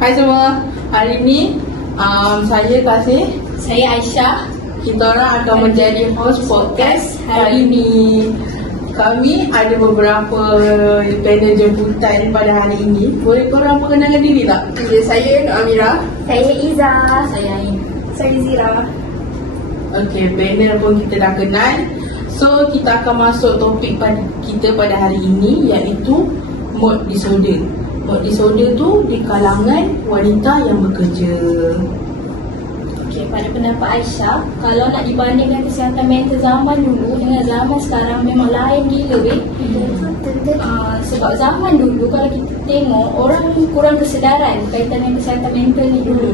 Hai semua, hari ni saya Tasih, Saya Aisyah. kita orang akan menjadi host podcast hari ni. Kami ada beberapa panel jemputan pada hari ini. Boleh korang perkenalkan diri tak? Saya Nur Amira. Saya Iza. Saya Ain. Saya Zira. Okey, panel pun kita dah kenal. So, kita akan masuk topik kita pada hari ini, iaitu mood disorder. Mood disorder tu di kalangan wanita yang bekerja. Okey, pada pendapat Aisyah, kalau nak dibandingkan kesihatan mental zaman dulu dengan zaman sekarang memang lain gila weh. Sebab zaman dulu kalau kita tengok orang kurang kesedaran kaitan dengan kesihatan mental ni dulu.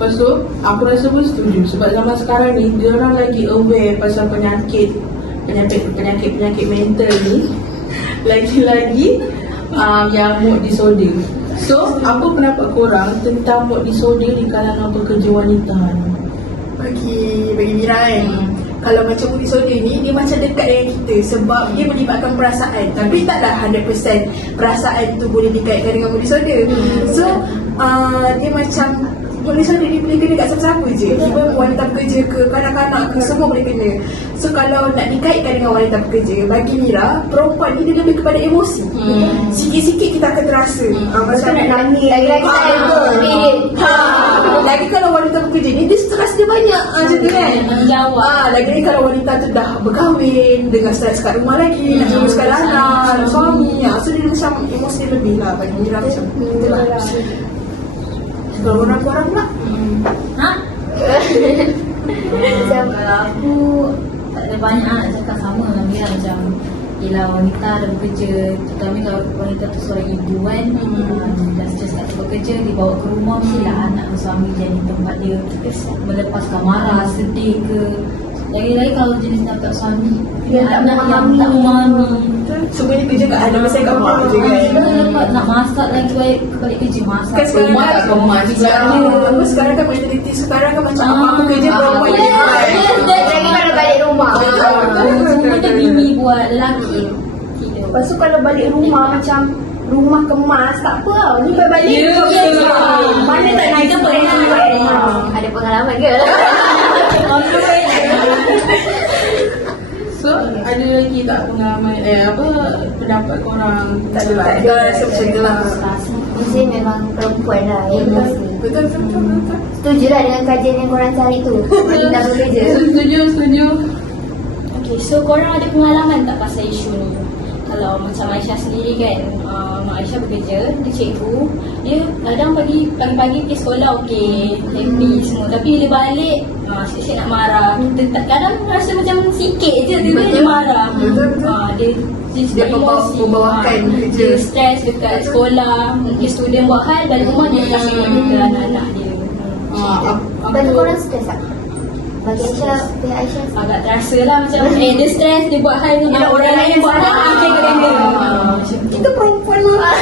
Lepas tu, aku rasa pun setuju. Sebab zaman sekarang ni, dia orang lagi aware pasal penyakit mental ni. Lagi-lagi yang mood disorder. So, apa pendapat korang tentang mood disorder di kalangan pekerja wanita? Bagi Mira kan, kalau macam mood disorder ni, dia macam dekat dengan kita sebab dia melibatkan perasaan. Tapi taklah 100% perasaan tu boleh dikaitkan dengan mood disorder. So, dia macam mood disorder ni boleh kena kat siapa-siapa je. Even wanita pekerja ke, kanak-kanak ke, semua boleh kena. So, kalau nak dikaitkan dengan wanita pekerja, bagi Mira, perempuan ni dia lebih kepada emosi. Sikit-sikit kita akan terasa. Macam nak nangis. Lagi kalau wanita bekerja ni, dia stres dia banyak macam tu kan. Menjawab. Lagi kalau wanita tu dah berkahwin, dengan stres kat rumah lagi, nak uruskan anak, suami, so dia macam emosi lebih lah. Bagi Mira macam itulah. Kalau orang-orang pula Macam kalau aku tak ada banyak nak cakap sama lah Mira. Macam yelah wanita dah bekerja, terutama kalau wanita tu seorang ibu kan, dah stres kat tempat kerja, dibawa ke rumah mestilah anak dan suami jadi tempat dia melepaskan marah, sedih ke. Lagi-lagi kalau jenis dapat suami, anak yang tak memahami, semua ni kerja kat ada masa kat rumah je kan. nak masak lagi balik kerja masak. Kan sekarang Rumah tak kemas apa sekarang kan mentaliti sekarang kan macam apa kerja perempuan ni. Lagi kalau balik rumah semua tu bini buat, lelaki tidak. Lepas tu kalau balik rumah macam rumah kemas, tak apa tau. Ni balik mana tak naik Ada pengalaman ke? So, ada lagi tak pengalaman, pendapat korang? Tak ada lah. Dia rasa macam tu lah. Mesti memang perempuan lah yang emosi. Betul. Setuju lah dengan kajian yang korang cari tu. Wanita bekerja. Setuju. Okay, so korang ada pengalaman tak pasal isu ni? Kalau macam Aisyah sendiri kan, Mak Aisyah bekerja, dia cikgu. Dia kadang pagi-pagi pergi sekolah okey, happy semua. Tapi bila balik, siap-siap nak marah. Kita kadang rasa macam sikit je, dia marah. Dia sebab emosi. membawakan kerja. Dia stres dekat sekolah. Mungkin student buat hal, balik rumah dia kasih ke anak-anak dia. Bagi korang stres tak? Bagi Aisyah, pihak Aisyah Agak terasa lah macam dia stres, dia buat hal dengan orang lain buat hal, dia kena dia. kita perempuan lah.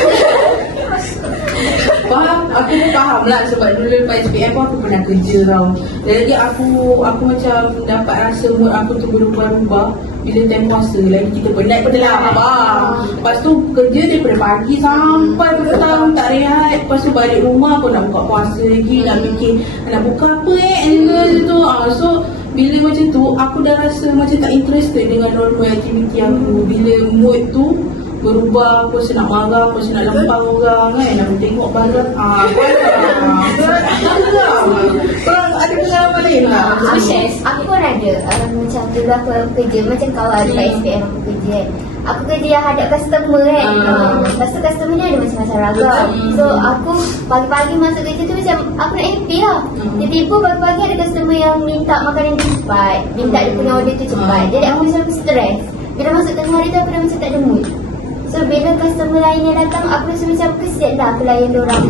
Faham, aku pun faham lah sebab dulu lepas SPM pun aku pernah kerja tau. Jadi aku macam dapat rasa mood aku tu berubah-ubah bila time puasa. Lagi kita penat pada lapar. Lepas tu kerja daripada pagi sampai petang tak rehat. Lepas tu balik rumah aku nak buka puasa lagi, nak fikir nak buka apa tu. So bila macam tu aku dah rasa macam tak interested dengan normal aktiviti aku. Bila mood tu berubah, aku rasa nak marah, aku rasa nak lempang orang kan, nak tengok barang. Korang ada pengalaman lain tak? Aku pun ada macam dulu aku kerja macam kawan kat SPM aku kerja kan. Aku kerja yang hadap customer kan. Lepas tu customer ni ada macam-macam ragam. So aku pagi-pagi masuk kerja tu macam aku nak happy lah. Tiba-tiba pagi-pagi ada customer yang minta makanan cepat, minta dia punya order tu cepat. Jadi aku macam stres. Bila masuk tengah hari tu aku dah macam tak ada mood. So bila customer lain yang datang, aku rasa macam kesian lah aku layan diorang.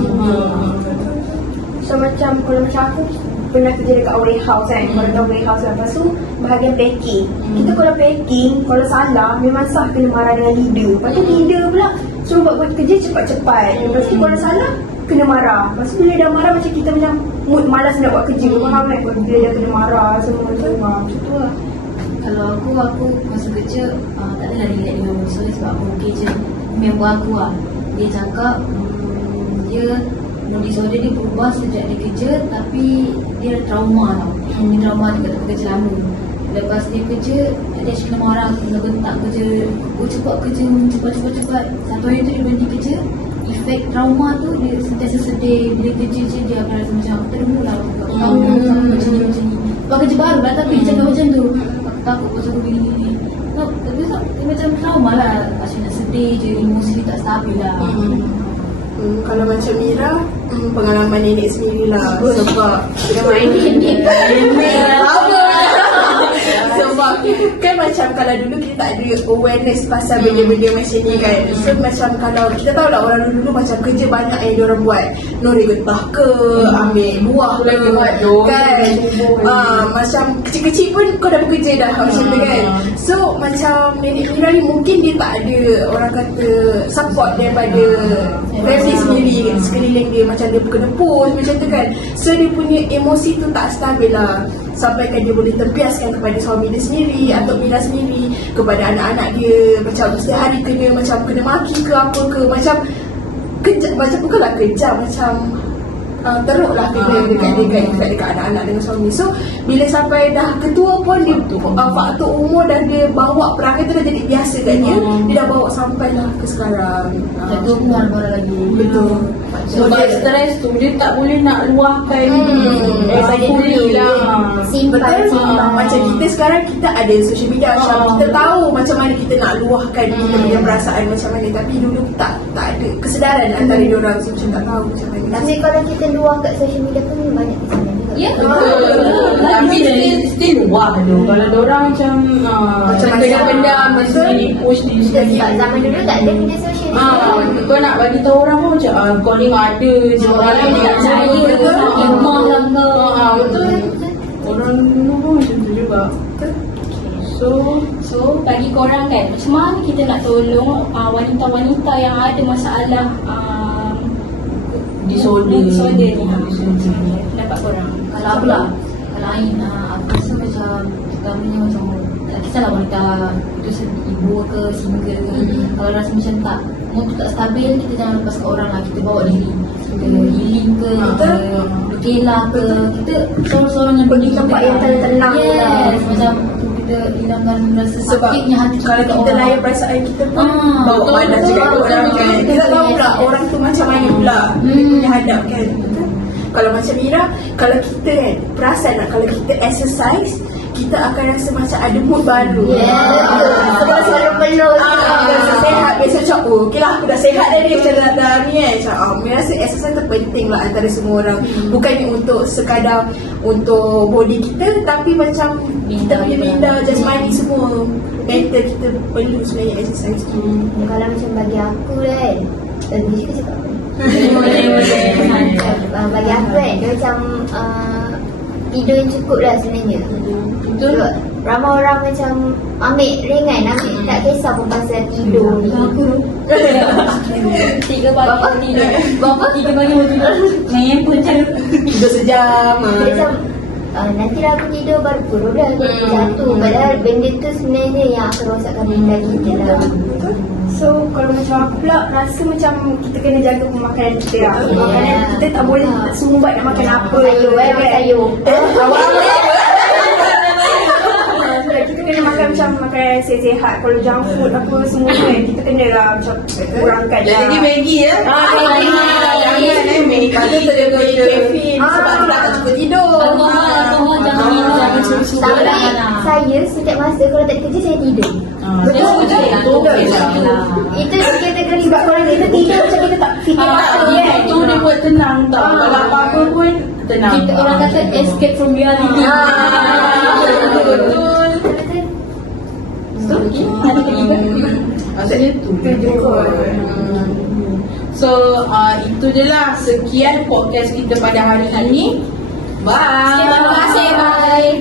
So macam kalau macam aku pernah kerja dekat warehouse kan. Kalau tahu warehouse kan, lepas tu bahagian packing. Kita kalau packing, kalau salah memang sah kena marah dengan leader. Lepas tu leader pula suruh buat kerja cepat-cepat. Lepas tu kalau salah kena marah. Lepas tu bila dah marah macam kita macam mood malas nak buat kerja. Faham kan? Bila dah kena marah semua macam tu lah. Kalau aku masa kerja tak adalah relate dengan musuh sebab aku kerja member aku lah. Dia cakap dia mood disorder dia berubah sejak dia kerja, tapi dia ada trauma tau. Dia trauma juga tak kerja lama. Lepas dia kerja, dia kena marah, kena bentak kerja. Cepat kerja, cepat. Satu hari tu dia berhenti kerja. Efek trauma tu dia sentiasa sedih. Bila kerja dia akan rasa macam aku terlalu lah. Kamu macam ni. Lepas kerja baru lah tapi dia cakap macam tu. Aku takut pasal aku gini. Tapi dia macam trauma lah. Asyik nak sedih je, emosi dia tak stabil lah. Kalau macam Mira, pengalaman nenek sendiri lah. Sebab Dia main nenek. sebab kan macam kalau dulu kita tak ada awareness pasal benda-benda macam ni kan. So macam kalau kita tahu lah orang dulu macam kerja banyak yang diorang buat, nori getah ke, ambil buah ke, kan. Macam kecil-kecil pun kau dah bekerja dah macam tu kan. So macam nenek Mira ni mungkin dia tak ada orang kata support daripada family sendiri kan, sekeliling dia, macam dia kena push macam tu kan. So dia punya emosi tu tak stabil lah, sampaikan dia boleh tempiaskan kepada suami dia sendiri atau Mira sendiri, kepada anak-anak dia. Macam setiap hari kena maki ke apa ke, macam kejam, macam bukanlah kejam, macam teruk lah dekat anak-anak dengan suami. So bila sampai dah ketua pun dia faktor umur dah dia bawa perangai tu dah jadi biasa kan dia. Dia dah bawa sampai lah ke sekarang. Itu pun marah lagi. Betul. Sebab stres tu dia tak boleh nak luahkan Daripada dulu lah. Simpan. Macam kita sekarang kita ada social media, macam kita tahu macam mana kita nak luahkan kita punya perasaan macam mana, tapi dulu tak ada kesedaran antara diorang, so macam tak tahu macam mana. Tapi kalau kita luar kat social media pun banyak kesan juga. Ya. Tapi still luah tu. Kalau diorang macam pendam macam ni post di Sebab zaman dulu tak ada media sosial. kau nak bagi tahu orang pun macam kau ni ada je, orang lain tak percaya. Imam lah kau. Betul. Orang dulu pun macam tu juga. So bagi korang kan, macam mana kita nak tolong wanita-wanita yang ada masalah disorder ni? Pendapat korang. Kalau aku lah, kalau Ain, aku rasa macam terutamanya macam tak kisahlah wanita itu ibu ke single ke, kalau rasa macam tak mood tu tak stabil, kita jangan lepas ke orang lah, kita bawa diri, kita healing ke, kita berkelah ke, kita sorang-sorang yang Pergi tempat yang tenang. yes, macam kita hilangkan rasa Sebab sakitnya hati kalau kat kita orang. layan perasaan kita pun Ah, bawa badan betul, juga ke betul, orang betul, kan. betul, Kita tahu betul. pula orang tu macam mana pula dia punya hadap kan. Betul? Kalau macam Mira, kalau kita kan perasan tak, kalau kita exercise, kita akan rasa macam ada mood baru. Sebab selalu peluh. Biasa sehat, biasa macam okay lah aku dah sehat dah ni, macam dah ni kan. Macam Mira rasa exercise tu penting lah antara semua orang. Bukannya untuk sekadar untuk body kita, tapi macam kita punya minda, jasmani semua, mental kita perlu sebenarnya exercise tu. Kalau macam bagi aku kan, dia suka cakap apa? Bagi aku kan, dia macam tidur yang cukup lah sebenarnya. Betul. Ramai orang macam ambil ringan, tak kisah pun pasal tidur ni. 3 pagi tidur. Berapa? 3 pagi mau tidur. Main pun je. Tidur sejam. Dia macam nantilah aku tidur baru pukul 12 aku jatuh. Padahal benda tu sebenarnya yang akan rosakkan minda kita lah. So kalau macam aku pula rasa macam kita kena jaga pemakanan kita lah. Makanan kita tak boleh sumbat nak makan apa. Sayur makan sayur. Kita kena makan macam makanan sihat-sihat. Kalau junk food apa semua kan, kita kena lah macam kurangkan lah. Jadi Maggi ya. Jangan Maggi. Patut terjaga caffeine sebab kita tak cukup tidur. Alkohol jangan minum, jangan susu. Tapi saya setiap masa kalau tak kerja saya tidur. Betul. Itu kategori sebab kalau kita tidur macam kita tak fikir apa kan. Itu dia buat tenang tau. Kalau apa-apa pun tenang. Kita orang kata escape from reality. Betul. Maksudnya tu. So itu je lah. Sekian podcast kita pada hari ini. Bye. Terima kasih. Bye.